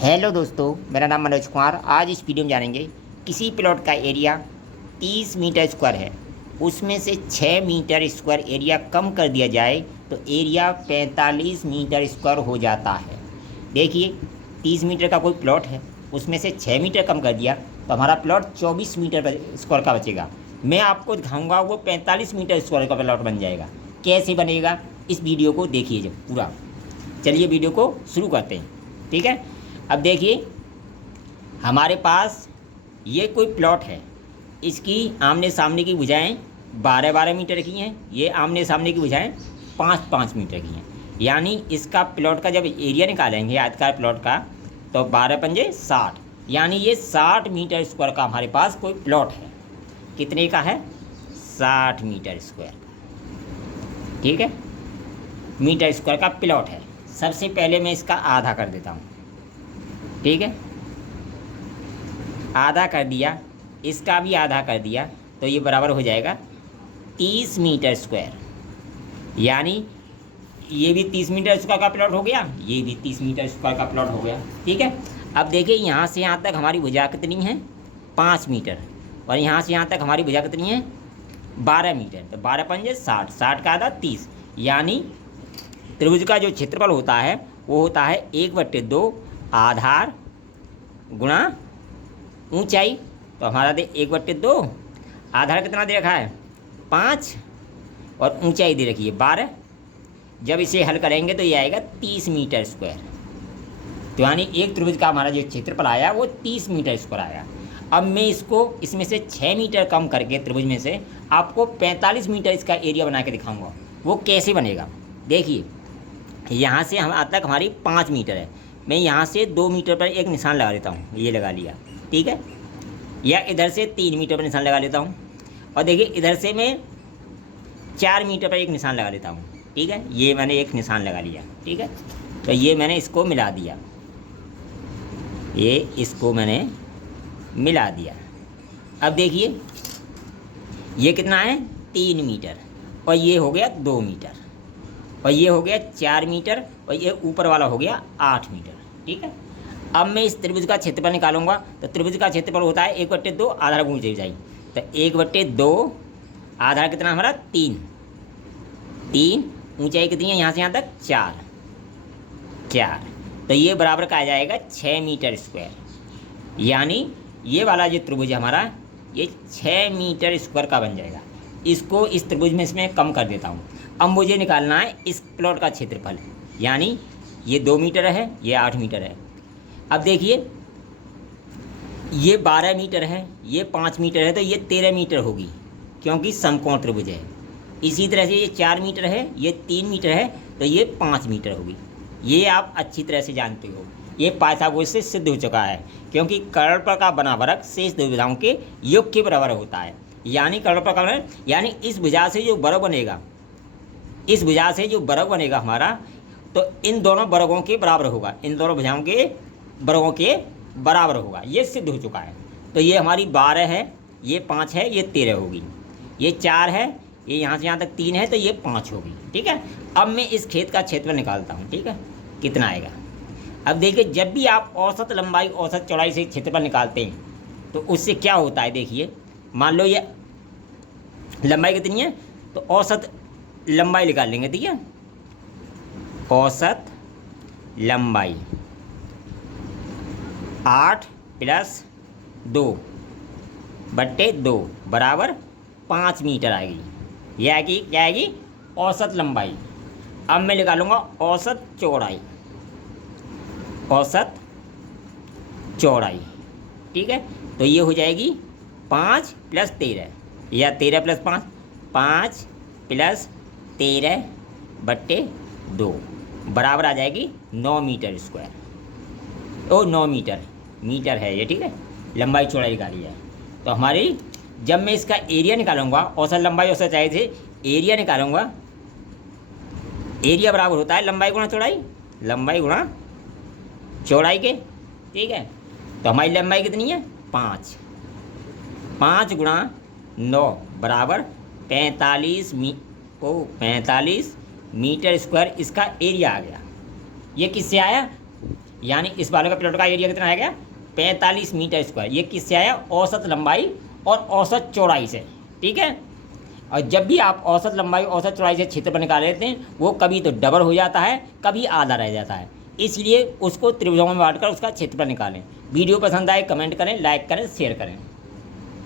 Hello दोस्तों, मेरा नाम मनोज कुमार। आज इस वीडियो में जानेंगे किसी प्लॉट का एरिया 30 मीटर स्क्वायर है, उसमें से 6 मीटर स्क्वायर एरिया कम कर दिया जाए तो एरिया 45 मीटर स्क्वायर हो जाता है। देखिए, 30 मीटर का कोई प्लॉट है, उसमें से 6 मीटर कम कर दिया तो हमारा प्लॉट 24 मीटर स्क्वायर का बचेगा। मैं आपको दिखाऊंगा वो 45 मीटर स्क्वायर का प्लॉट बन जाएगा। कैसे बनेगा, इस वीडियो को देखिए जब पूरा। चलिए वीडियो को शुरू करते हैं, ठीक है। अब देखिए, हमारे पास ये कोई प्लॉट है, इसकी आमने सामने की भुजाएं 12-12 मीटर की हैं, ये आमने सामने की भुजाएं 5-5 मीटर की हैं। यानी इसका प्लॉट का जब एरिया निकालेंगे आयताकार प्लॉट का तो 12×5 = 60, यानी ये 60 मीटर स्क्वायर का हमारे पास कोई प्लॉट है। कितने का है? 60 मीटर स्क्वायर का, ठीक है, मीटर स्क्वायर का प्लॉट है। सबसे पहले मैं इसका आधा कर देता हूँ, ठीक है। आधा कर दिया, इसका भी आधा कर दिया तो ये बराबर हो जाएगा 30 मीटर स्क्वायर। यानी ये भी 30 मीटर स्क्वायर का प्लॉट हो गया, ये भी 30 मीटर स्क्वायर का प्लॉट हो गया, ठीक है। अब देखिए, यहाँ से यहाँ तक हमारी भुजा कितनी है? 5 मीटर, और यहाँ से यहाँ तक हमारी भुजा कितनी है? 12 मीटर। तो 12×5 = 60, 60 का आधा 30। यानी त्रिभुज का जो क्षेत्रफल होता है वो होता है 1/2 आधार गुणा ऊंचाई। तो हमारा दे 1/2, आधार कितना दे रखा है? 5, और ऊंचाई दे रखी है 12। जब इसे हल करेंगे तो ये आएगा 30 मीटर स्क्वायर। तो यानी एक त्रिभुज का हमारा जो क्षेत्रफल आया वो 30 मीटर स्क्वायर आया। अब मैं इसको इसमें से 6 मीटर कम करके त्रिभुज में से आपको 45 मीटर इसका एरिया बना के दिखाऊंगा। वो कैसे बनेगा, देखिए। यहाँ से हम तक हमारी 5 मीटर है, मैं यहाँ से 2 मीटर पर एक निशान लगा देता हूँ, ये लगा लिया, ठीक है। या इधर से 3 मीटर पर निशान लगा लेता हूँ, और देखिए इधर से मैं 4 मीटर पर एक निशान लगा लेता हूँ, ठीक है। ये मैंने एक निशान लगा लिया, ठीक है। तो ये मैंने इसको मिला दिया, ये इसको मैंने मिला दिया। अब देखिए, ये कितना है? 3 मीटर, और ये हो गया 2 मीटर, और ये हो गया 4 मीटर, और ये ऊपर वाला हो गया 8 मीटर, ठीक है। अब मैं इस त्रिभुज का क्षेत्रफल निकालूंगा। तो त्रिभुज का क्षेत्रफल होता है 1/2 आधार गुणा ऊंचाई। तो 1/2 आधार कितना हमारा? 3, ऊंचाई कितनी है यहाँ से यहाँ तक? 4। तो ये बराबर का आ जाएगा 6 मीटर स्क्वायर। यानी ये वाला जो त्रिभुज है हमारा, ये 6 मीटर स्क्वायर का बन जाएगा। इसको इस त्रिभुज में इसमें कम कर देता हूँ। अब मुझे निकालना है इस प्लॉट का क्षेत्रफल, यानी ये 2 मीटर है, ये 8 मीटर है। अब देखिए, ये 12 मीटर है, ये 5 मीटर है, तो ये 13 मीटर होगी, क्योंकि समकोण त्रिभुज है। इसी तरह से ये 4 मीटर है, ये 3 मीटर है, तो ये 5 मीटर होगी। ये आप अच्छी तरह से जानते हो, ये पाइथागोरस से सिद्ध हो चुका है, क्योंकि कर्णप्रकार का बना वर्ग शेष दो भुजाओं के योग के बराबर होता है। यानी कर्णप्रकार का, यानी इस भुजा से जो वर्ग बनेगा, इस भुजा से जो वर्ग बनेगा हमारा, तो इन दोनों वर्गों के बराबर होगा, इन दोनों भुजाओं के वर्गों के बराबर होगा। ये सिद्ध हो चुका है। तो ये हमारी 12 है, ये 5 है, ये 13 होगी। ये 4 है, ये यहाँ से यहाँ तक 3 है, तो ये 5 होगी, ठीक है। अब मैं इस खेत का क्षेत्रफल निकालता हूँ, ठीक है, कितना आएगा। अब देखिए, जब भी आप औसत लंबाई औसत चौड़ाई से क्षेत्रफल निकालते हैं तो उससे क्या होता है, देखिए। मान लो ये लंबाई कितनी है, तो औसत लंबाई निकाल लेंगे, ठीक है। औसत लंबाई 8 + 2/2 बराबर 5 मीटर आएगी। यह आएगी, क्या आएगी? औसत लंबाई। अब मैं निकालूंगा औसत चौड़ाई, औसत चौड़ाई, ठीक है। तो ये हो जाएगी 5 + 13, या 13 + 5, 5 + 13/2 बराबर आ जाएगी 9 मीटर स्क्वायर। ओ 9 मीटर है ये, ठीक है। लंबाई चौड़ाई निकाली है। तो हमारी, जब मैं इसका एरिया निकालूंगा, औसत लंबाई औसत चौड़ाई से एरिया निकालूंगा, एरिया बराबर होता है लंबाई गुणा चौड़ाई, लंबाई गुणा चौड़ाई के, ठीक है। तो हमारी लंबाई कितनी है? 5 × 9 बराबर 45 मीटर स्क्वायर इसका एरिया आ गया। ये किससे आया? यानी इस वाले का प्लॉट का एरिया कितना आ गया 45 मीटर स्क्वायर। ये किससे आया, औसत लंबाई और औसत चौड़ाई से, ठीक है। और जब भी आप औसत लंबाई औसत चौड़ाई से क्षेत्रफल निकाल लेते हैं वो कभी तो डबल हो जाता है, कभी आधा रह जाता है, इसलिए उसको त्रिभुजों में बांटकर उसका क्षेत्रफल निकालें। वीडियो पसंद आए कमेंट करें, लाइक करें, शेयर करें।